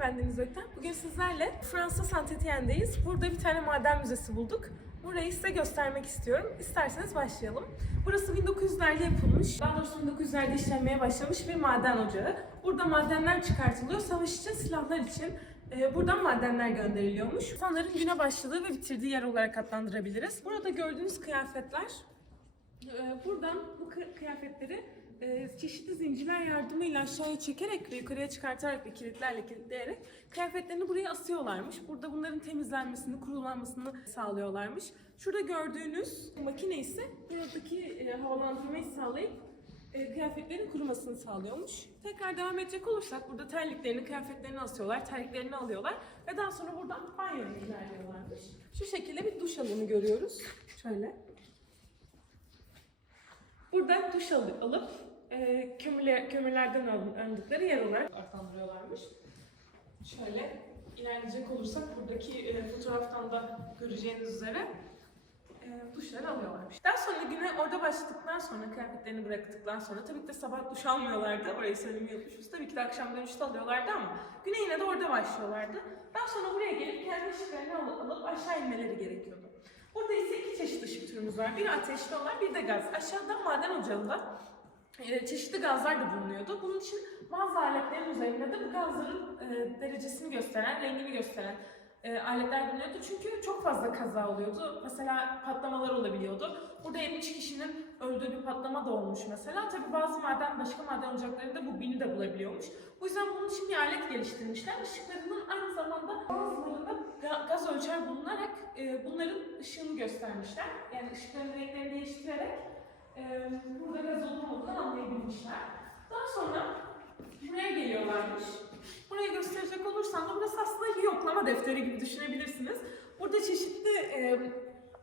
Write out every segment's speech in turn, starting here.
ben Deniz Ökten. Bugün sizlerle Fransa Saint Etienne'deyiz. Burada bir tane maden müzesi bulduk. Burayı size göstermek istiyorum. İsterseniz başlayalım. Burası 1900'lerde yapılmış. Daha doğrusu 1900'lerde işlenmeye başlamış bir maden ocağı. Burada madenler çıkartılıyor. Savaş için, silahlar için. e, Buradan madenler gönderiliyormuş. İnsanların güne başladığı ve bitirdiği yer olarak adlandırabiliriz. Burada gördüğünüz kıyafetler ee, Buradan bu kı- kıyafetleri e, çeşitli zincirler yardımıyla aşağıya çekerek ve yukarıya çıkartarak ve kilitlerle kilitleyerek kıyafetlerini buraya asıyorlarmış. Burada bunların temizlenmesini, kurulanmasını sağlıyorlarmış. Şurada gördüğünüz makine ise buradaki e, havalandırmayı sağlayıp e, kıyafetlerin kurumasını sağlıyormuş. Tekrar devam edecek olursak burada terliklerini, kıyafetlerini asıyorlar, terliklerini alıyorlar ve daha sonra buradan banyoya ilerliyorlarmış. Şu şekilde bir duş alanı görüyoruz. Şöyle. Burada duş al- alıp e, kömürler, kömürlerden alın- arındıkları yer olarak adlandırıyorlarmış. Şöyle ilerleyecek olursak buradaki e, fotoğraftan da göreceğiniz üzere e, duşları alıyorlarmış. Daha sonra güne orada başladıktan sonra kıyafetlerini bıraktıktan sonra tabii ki de sabah duş almıyorlardı. Orayı söylemeyi unutmuşuz. Tabii ki de akşam dönüşte alıyorlardı ama güne yine de orada başlıyorlardı. Daha sonra buraya gelip kendi ışıklarını al- alıp aşağı inmeleri gerekiyordu. Burada ise iki çeşit ışık türümüz var. Bir ateşli olan bir de gaz. Aşağıda maden ocağında çeşitli gazlar da bulunuyordu. Bunun için bazı aletlerin üzerinde de bu gazların e, derecesini gösteren, rengini gösteren e, aletler bulunuyordu. Çünkü çok fazla kaza oluyordu. Mesela patlamalar olabiliyordu. Burada 70 kişinin öldüğü bir patlama da olmuş mesela. Tabii bazı maden, başka maden ocaklarında bu bini de bulabiliyormuş. Bu yüzden bunun için bir alet geliştirmişler. Işıklarının aynı zamanda bazılarında ga- gaz ölçer bulunarak e, bunların ışığını göstermişler. Yani ışıkların renklerini değiştirerek e, burada gaz olup olmadığını anlayabilmişler. Daha sonra buraya geliyorlarmış. Burayı gösterecek olursam da burası aslında bir yoklama defteri gibi düşünebilirsiniz. Burada çeşitli e,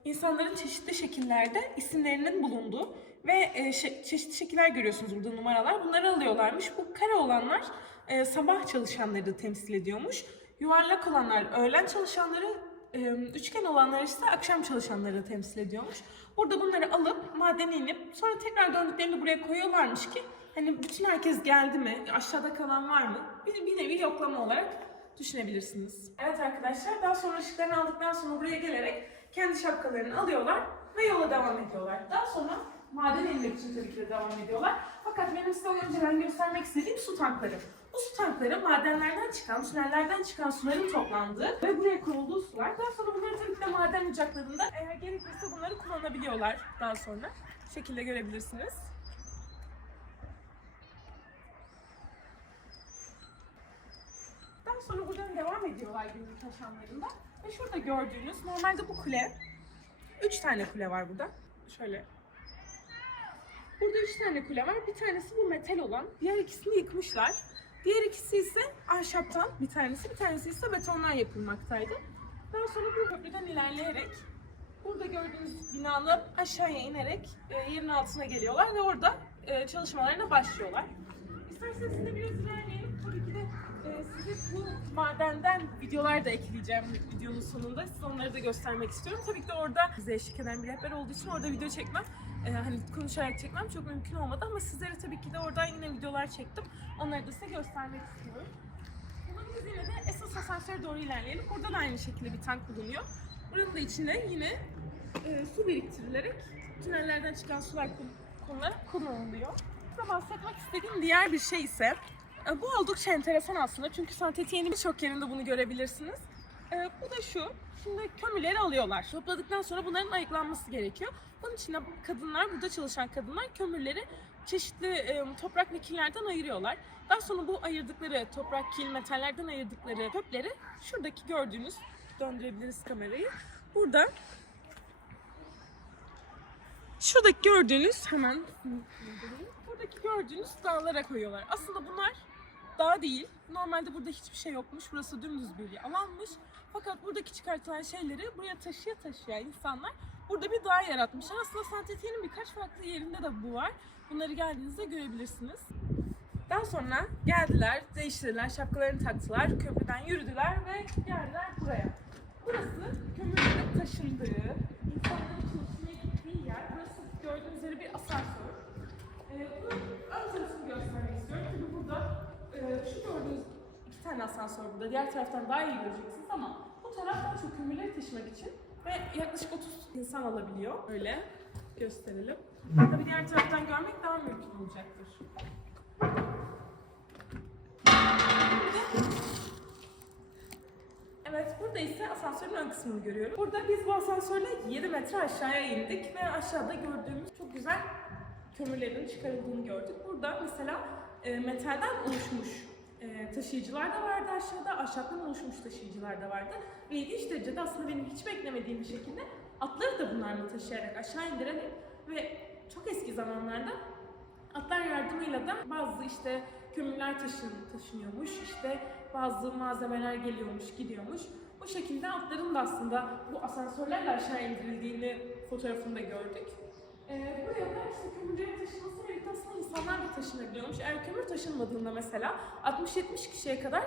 insanların çeşitli şekillerde isimlerinin bulunduğu ve e, şe- çeşitli şekiller görüyorsunuz burada numaralar. Bunları alıyorlarmış. Bu kare olanlar e, sabah çalışanları temsil ediyormuş. Yuvarlak olanlar öğlen çalışanları, üçgen olanlar ise akşam çalışanları temsil ediyormuş. Burada bunları alıp madene inip sonra tekrar döndüklerini buraya koyuyorlarmış ki hani bütün herkes geldi mi, aşağıda kalan var mı? Bir, bir nevi yoklama olarak düşünebilirsiniz. Evet arkadaşlar daha sonra ışıklarını aldıktan sonra buraya gelerek kendi şapkalarını alıyorlar ve yola devam ediyorlar. Daha sonra maden inmek için tabii ki de devam ediyorlar. Fakat benim size önceden göstermek istediğim su tankları. Bu su tankları madenlerden çıkan, tünellerden çıkan suların toplandığı ve buraya konulduğu sular. Daha sonra bunları tabii ki de maden ocaklarında eğer gerekirse bunları kullanabiliyorlar daha sonra. Şekilde görebilirsiniz. Daha sonra buradan devam ediyorlar günlük yaşamlarında. Ve şurada gördüğünüz normalde bu kule, üç tane kule var burada. Şöyle. Burada üç tane kule var. Bir tanesi bu metal olan. Diğer ikisini yıkmışlar. Diğer ikisi ise ahşaptan bir tanesi, bir tanesi ise betondan yapılmaktaydı. Daha sonra bu köprüden ilerleyerek burada gördüğünüz binanın aşağıya inerek e, yerin altına geliyorlar ve orada e, çalışmalarına başlıyorlar. İsterseniz siz de biraz ilerleyelim. Tabii ki de size bu madenden videolar da ekleyeceğim videonun sonunda. Size onları da göstermek istiyorum. Tabii ki de orada size eşlik eden bir rehber olduğu için orada video çekmem, e, hani konuşarak çekmem çok mümkün olmadı ama sizlere tabii ki de oradan yine videolar çektim. Onları da size göstermek istiyorum. Bunun izniyle de esas asansöre doğru ilerleyelim. Burada da aynı şekilde bir tank bulunuyor. Buranın da içine yine e, su biriktirilerek tünellerden çıkan sular kumlara kullanılıyor. Size bahsetmek istediğim diğer bir şey ise bu oldukça enteresan aslında çünkü Saint Etienne'in birçok yerinde bunu görebilirsiniz. E, bu da şu, şimdi kömürleri alıyorlar. Topladıktan sonra bunların ayıklanması gerekiyor. Bunun için de kadınlar, burada çalışan kadınlar kömürleri çeşitli e, toprak ve killerden ayırıyorlar. Daha sonra bu ayırdıkları toprak, kil, metallerden ayırdıkları köpleri şuradaki gördüğünüz, döndürebiliriz kamerayı. Burada şuradaki gördüğünüz hemen buradaki gördüğünüz dağlara koyuyorlar. Aslında bunlar dağ değil. Normalde burada hiçbir şey yokmuş. Burası dümdüz bir alanmış. Fakat buradaki çıkartılan şeyleri buraya taşıya taşıya insanlar burada bir dağ yaratmışlar. Aslında Saint birkaç farklı yerinde de bu var. Bunları geldiğinizde görebilirsiniz. Daha sonra geldiler, değiştirdiler, şapkalarını taktılar, köprüden yürüdüler ve geldiler buraya. Burası kömürlerin taşındığı, insanların çalışmaya gittiği yer. Burası gördüğünüz üzere bir asansör. Ee, bunun ön tarafını göstermek istiyorum. Tabii burada şu gördüğünüz iki tane asansör burada. Diğer taraftan daha iyi göreceksiniz ama bu taraftan çok kömürleri taşımak için ve yaklaşık 30 insan alabiliyor. Öyle gösterelim. Tabii diğer taraftan görmek daha mümkün olacaktır. Evet, burada ise asansörün ön kısmını görüyorum. Burada biz bu asansörle 7 metre aşağıya indik ve aşağıda gördüğümüz çok güzel kömürlerin çıkarıldığını gördük. Burada mesela e, metalden oluşmuş e, taşıyıcılar da vardı aşağıda, ahşaptan oluşmuş taşıyıcılar da vardı. Ve ilginç derecede aslında benim hiç beklemediğim bir şekilde atları da bunlarla taşıyarak aşağı indirelim ve çok eski zamanlarda atlar yardımıyla da bazı işte kömürler taşın, taşınıyormuş, işte bazı malzemeler geliyormuş, gidiyormuş. Bu şekilde atların da aslında bu asansörlerle aşağı indirildiğini fotoğrafında gördük. Ee, buraya da işte kömürlerin taşınmasıyla birlikte aslında insanlar da taşınabiliyormuş. Eğer kömür taşınmadığında mesela 60-70 kişiye kadar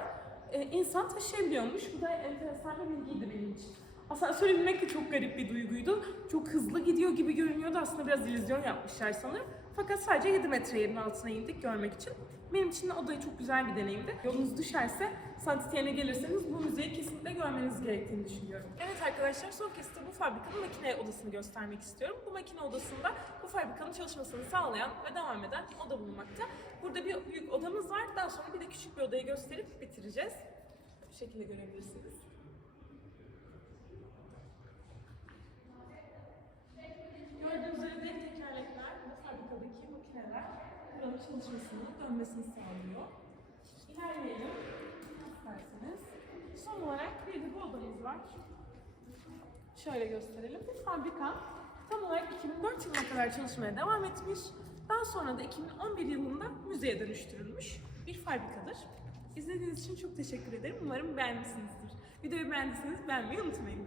e, insan taşıyabiliyormuş. Bu da enteresan bir bilgiydi benim için. Asansöre binmek de çok garip bir duyguydu. Çok hızlı gidiyor gibi görünüyordu. Aslında biraz illüzyon yapmışlar sanırım. Fakat sadece 7 metre yerin altına indik görmek için. Benim için de o da çok güzel bir deneyimdi. Yolunuz düşerse Saint Etienne'e gelirseniz bu müzeyi kesinlikle görmeniz gerektiğini düşünüyorum. Evet arkadaşlar son kez de bu fabrikanın makine odasını göstermek istiyorum. Bu makine odasında bu fabrikanın çalışmasını sağlayan ve devam eden oda bulunmakta. Burada bir büyük odamız var. Daha sonra bir de küçük bir odayı gösterip bitireceğiz. Bu şekilde görebilirsiniz. Gördüğünüz üzere dev tekerlekler bu fabrikadaki makineler buranın çalışmasını, dönmesini sağlıyor. İlerleyelim isterseniz. Son olarak bir de bu odamız var. Şöyle gösterelim. Bu fabrika tam olarak 2004 yılına kadar çalışmaya devam etmiş. Daha sonra da 2011 yılında müzeye dönüştürülmüş bir fabrikadır. İzlediğiniz için çok teşekkür ederim. Umarım beğenmişsinizdir. Videoyu beğendiyseniz beğenmeyi unutmayın.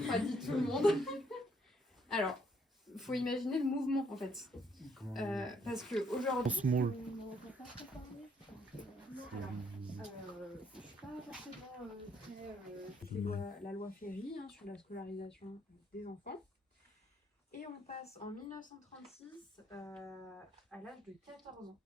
Refroidit tout le monde. Alors, faut imaginer le mouvement en fait. Euh, parce que aujourd'hui. Small. Euh, je suis pas forcément euh, très euh, lois- la loi Ferry hein, sur la scolarisation des enfants. Et on passe en 1936 euh, à l'âge de 14 ans.